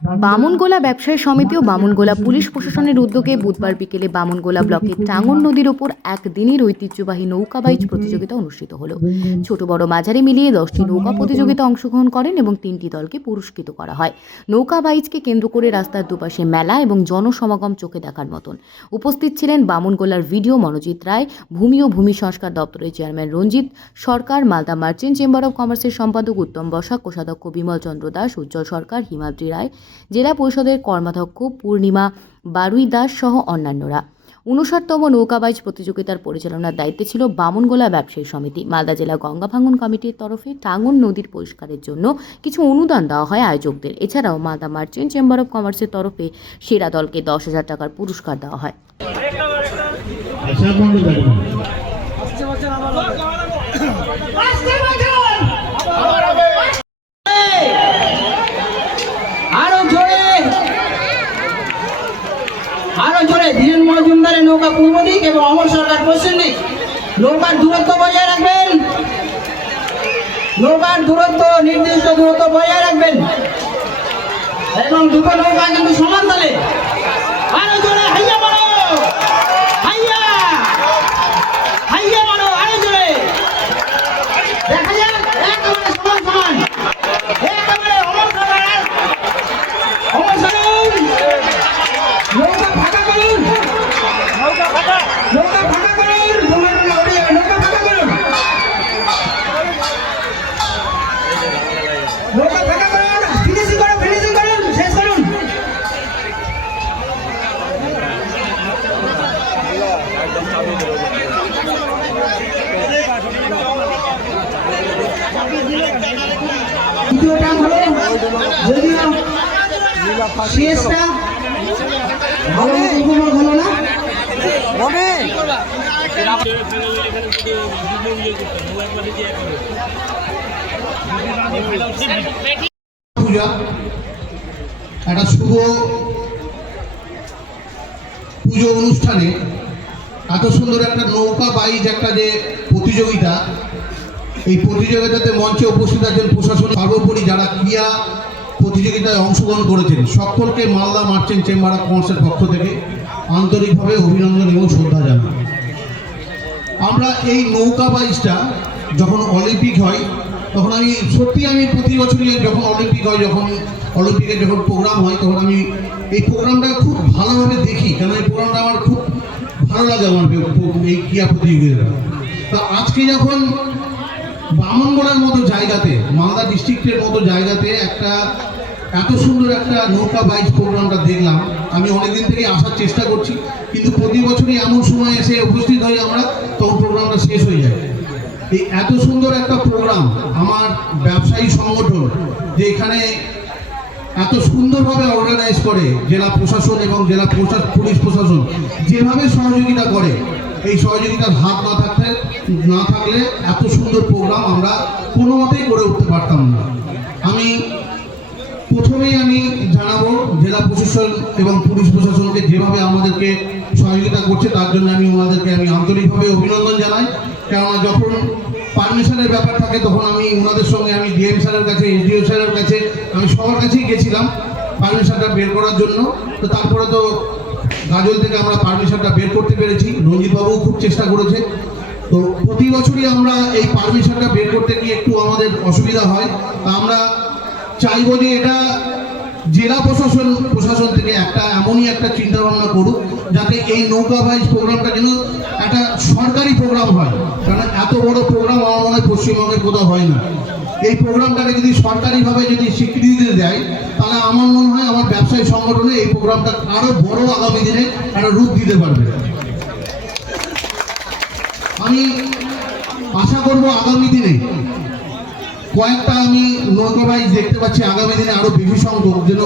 বামনগোলা ব্যবসায়ী সমিতি ও বামনগোলা পুলিশ প্রশাসনের উদ্যোগে বুধবার বিকেলে বামনগোলা ব্লকের টাঙ্গন নদীর ওপর একদিনের ঐতিহ্যবাহী নৌকা বাইচ প্রতিযোগিতা অনুষ্ঠিত হলো। ছোট বড় মাঝারি মিলিয়ে দশটি নৌকা প্রতিযোগিতা অংশগ্রহণ করেন এবং তিনটি দলকে পুরস্কৃত করা হয়। নৌকা বাইচকে কেন্দ্র করে রাস্তার দুপাশে মেলা এবং জনসমাগম চোখে দেখার মতন। উপস্থিত ছিলেন বামনগোলার ভিডিও মনোজিৎ রায়, ভূমি ও ভূমি সংস্কার দপ্তরের chairman Ranjit Sarkar, Malda Merchant Chamber of কমার্সের সম্পাদক উত্তম বসাক, কোষাধ্যক্ষ বিমল চন্দ্র দাস, উজ্জ্বল সরকার, হিমাদ্রি রায় জেলা পরিষদের কর্মাধ্যক্ষ পূর্ণিমা বারুই দাস সহ অন্যান্যরা। উনষাটতম নৌকাবাইজ প্রতিযোগিতার পরিচালনার দায়িত্বে ছিল বামনগোলা ব্যবসায়ী সমিতি। মালদা জেলা গঙ্গা ভাঙন কমিটির তরফে টাঙ্গন নদীর পরিষ্কারের জন্য কিছু অনুদান দেওয়া হয় আয়োজকদের। এছাড়াও মালদা মার্চেন্ট চেম্বার অব কমার্সের তরফে সেরা দলকে দশ হাজার টাকার পুরস্কার দেওয়া হয় আশা মন্ডল দেখবেন আরও জোরে আরও জোরে ধীরেন নৌকা পূর্ব দিক এবং অমর সরকার পশ্চিম দিক। নৌকার দূরত্ব বজায় রাখবেন। নৌকার দূরত্ব, নির্দিষ্ট দূরত্ব বজায় রাখবেন। এবং দুটো নৌকা কিন্তু সমান তালে। আরও জোরে হাইয়া মারো হাইয়া হাইয়া মারো আরও জোরে দেখা যাক একেবারে সমান সমান একেবারে অমর সরকার অমর সরকার নৌকা ফাঁকা করুন নৌকা ফাঁকা নৌকা ফাঁকা করুন নৌকা ফাঁকা করুন নৌকা ফাঁকা করুন নৌকা ফাঁকা করুন ফিনিশিং করুন ফিনিশিং করুন শেষ করুন দ্বিতীয়টা হলো যদিও শেষটা ভালো উপভোগ হলো না। পূজা একটা শুভ পুজো অনুষ্ঠানে এত সুন্দর একটা নৌকা বাইজ একটা যে প্রতিযোগিতা এই প্রতিযোগিতাতে মঞ্চে উপস্থিত আছেন প্রশাসন সর্বোপরি যারা ক্রিয়া প্রতিযোগিতায় অংশগ্রহণ করেছেন, সকলকে মালদা মার্চেন্ট চেম্বার অফ কমার্সের পক্ষ থেকে আন্তরিকভাবে অভিনন্দন এবং শ্রদ্ধা জানাই। আমরা এই নৌকা বাইচটা যখন অলিম্পিক হয়, তখন আমি সত্যি আমি প্রতি বছরই যখন অলিম্পিক হয়, যখন অলিম্পিকে যখন প্রোগ্রাম হয়, তখন আমি এই প্রোগ্রামটা খুব ভালোভাবে দেখি কারণ এই প্রোগ্রামটা আমার খুব ভালো লাগে আমার এই ক্রিয়া প্রতিযোগিতা তা আজকে যখন বামনগোড়ার মতো জায়গাতে, মালদা ডিস্ট্রিক্টের মতো জায়গাতে একটা এত সুন্দর একটা নৌকা বাইচ প্রোগ্রামটা দেখলাম। আমি অনেকদিন থেকে আসার চেষ্টা করছি, কিন্তু প্রতি বছরই এমন সময় এসে উপস্থিত হই আমরা, তখন প্রোগ্রামটা শেষ হয়ে যায়। এই এত সুন্দর একটা প্রোগ্রাম আমার ব্যবসায়ী সংগঠন, যে এখানে এত সুন্দরভাবে অর্গানাইজ করে, জেলা প্রশাসন এবং জেলা পুলিশ প্রশাসন, যেভাবে সহযোগিতা করে এই সহযোগিতার হাত না থাকতে না থাকলে এত সুন্দর প্রোগ্রাম আমরা কোনো মতেই করে উঠতে পারতাম না। আমি প্রথমেই আমি জানাব, জেলা প্রশাসন এবং পুলিশ প্রশাসনকে যেভাবে আমাদেরকে সহযোগিতা করছে, তার জন্য আমি ওনাদেরকে আমি আন্তরিকভাবে অভিনন্দন জানাই। কেননা যখন পারমিশনের ব্যাপার থাকে, তখন আমি ওনাদের সঙ্গে, আমি ডিএম স্যারের কাছে এসডিও স্যারের কাছে, আমি সবার কাছেই গেছিলাম পারমিশনটা বের করার জন্য। তো তারপরে তো গাজল থেকে আমরা পারমিশনটা বের করতে পেরেছি। রঞ্জিতবাবু খুব চেষ্টা করেছে। তো প্রতি বছরই আমরা এই পারমিশনটা বের করতে গিয়ে একটু আমাদের অসুবিধা হয়। তা আমরা চাইব যে এটা জেলা প্রশাসন প্রশাসন থেকে একটা এমনই একটা চিন্তা ভাবনা করুক, যাতে এই নৌকা বাইজ প্রোগ্রামটা যেন একটা সরকারি প্রোগ্রাম হয়। কারণ এত বড় প্রোগ্রাম আমার মনে হয় পশ্চিমবঙ্গের কোথাও হয় না। এই প্রোগ্রামটাকে যদি সরকারিভাবে যদি স্বীকৃতি দেয়, তাহলে আমার মনে হয় আমার ব্যবসায়ী সংগঠনে এই প্রোগ্রামটা আরও বড় আগামী দিনে একটা রূপ দিতে পারবে। আমি আশা করব আগামী দিনে কয়েকটা আমি বাইচ দেখতে পাচ্ছি, আগামী দিনে আরও বেশি সংখ্যক যেন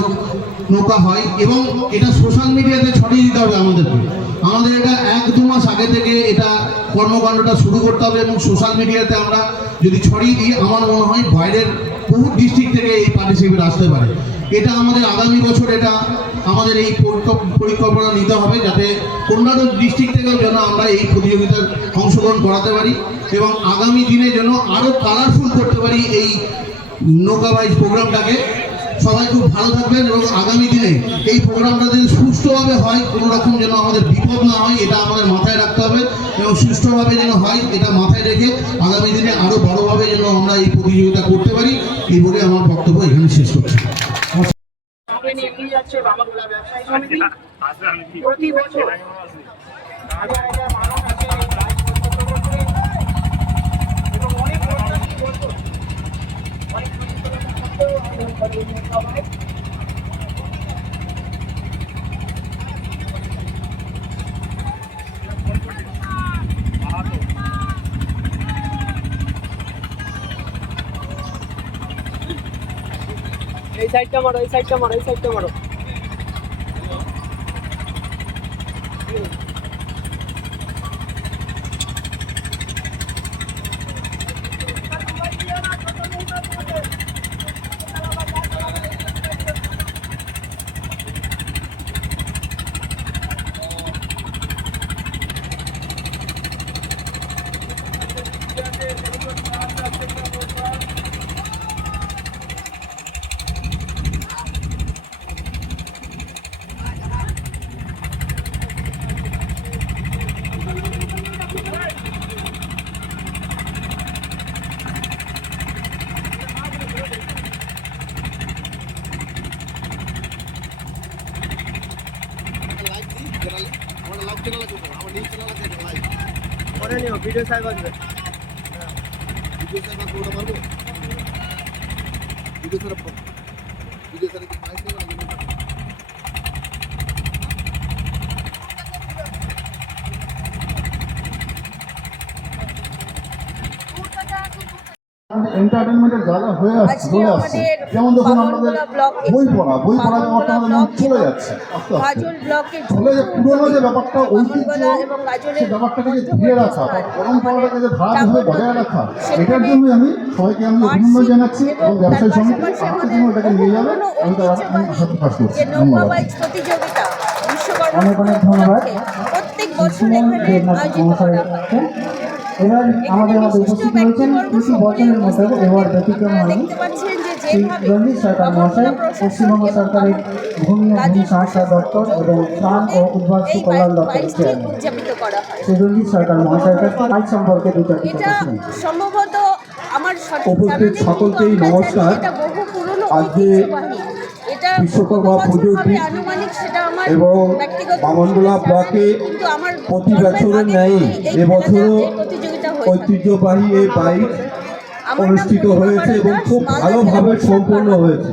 নৌকা হয় এবং এটা সোশ্যাল মিডিয়াতে ছড়িয়ে দিতে হবে আমাদেরকে। আমাদের এটা এক দু মাস আগে থেকে এটা কর্মকাণ্ডটা শুরু করতে হবে এবং সোশ্যাল মিডিয়াতে আমরা যদি ছড়িয়ে দিই, আমার মনে হয় বাইরের বহু ডিস্ট্রিক্ট থেকে এই পার্টিসিপেট আসতে পারে। এটা আমাদের আগামী বছর এটা আমাদের এই পরিকল্পনা নিতে হবে যাতে অন্যান্য ডিস্ট্রিক্ট থেকেও যেন আমরা এই প্রতিযোগিতার অংশগ্রহণ করাতে পারি এবং আগামী দিনে যেন আরও কালারফুল করতে পারি এই নৌকা বাইজ প্রোগ্রামটাকে। সবাই খুব ভালো থাকবেন এবং আগামী দিনে এই প্রোগ্রামটা যদি সুষ্ঠুভাবে হয়, কোনো রকম যেন আমাদের বিপদ না হয়, এটা আমাদের মাথায় রাখতে হবে এবং সুষ্ঠুভাবে যেন হয়, এটা মাথায় রেখে আগামী দিনে আরও বড়ভাবে যেন আমরা এই প্রতিযোগিতা করতে পারি, এই বলে আমার বক্তব্য এখানে শেষ করছি। প্রতি বছর হাজার হাজার মানুষ আছে এই বাইক পরিচালনা করে এবং অনেক প্রত্যাশী বছর অনেক পরিচালনা করতেও আমাদের পরিচালনা সবাই এই সাইডটা মারো এই সাইডটা মারো এই সাইডটা মারো। করে নিও ভিডিও সাহেব আসবে এন্টারটেনমেন্টের জায়গা হয়ে আসছে চলে আসছে। যেমন দেখুন আমাদের বই পড়া বই পড়া ব্যাপারটা ব্লক চলে যাচ্ছে চলে যে পুরোনো যে ব্যাপারটা ঐতিহ্য সেই ব্যাপারটাকে যে ধীরে রাখা পরম্পরাটাকে যে ধারাভাবে আমাদের বজায় রাখা এটার জন্য আমি সবাইকে আমি অভিনন্দন জানাচ্ছি এবং ব্যবসায়ী সমিতি আমাদের দিনে এটাকে নিয়ে যাবে আমি তার সাথে কাজ করছি ধন্যবাদ। অনেক অনেক ধন্যবাদ। প্রত্যেক বছর এখানে আয়োজিত করা হয়। এবার আমাদের মধ্যে উপস্থিত হয়েছেন কিছু মধ্যে উপস্থিত এবার ব্যতিক্রম হয়নি। শ্রী রঞ্জিত সরকার মহাশয় পশ্চিমবঙ্গ সরকারের ভূমি ও ভূমি সংস্কার দপ্তর এবং ত্রাণ ও উদ্বাস্তু কল্যাণ দপ্তরের বাইশটি চেয়ারম্যান শ্রী রঞ্জিত সরকার মহাশয়ের কাছে বাইক সম্পর্কে দু চারটি কথা সম্ভবত আমার উপস্থিত সকলকেই নমস্কার। আজকে বিশ্বকর্মা কত এবং বামনগোলা ব্লকে প্রতি বছরের ন্যায় এবছরও হয়ে। ঐতিহ্যবাহী এই বাইক অনুষ্ঠিত হয়েছে এবং খুব ভালোভাবে সম্পন্ন হয়েছে।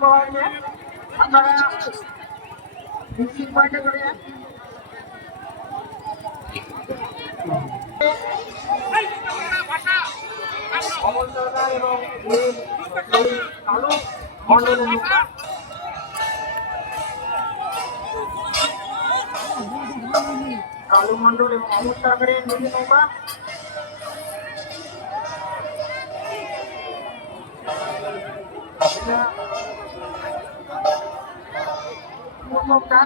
বলা হয়েছে আপনারা পয়েন্টে এই কালু মন্ডল এবং অমল সরকারের নিজের নৌকা এটা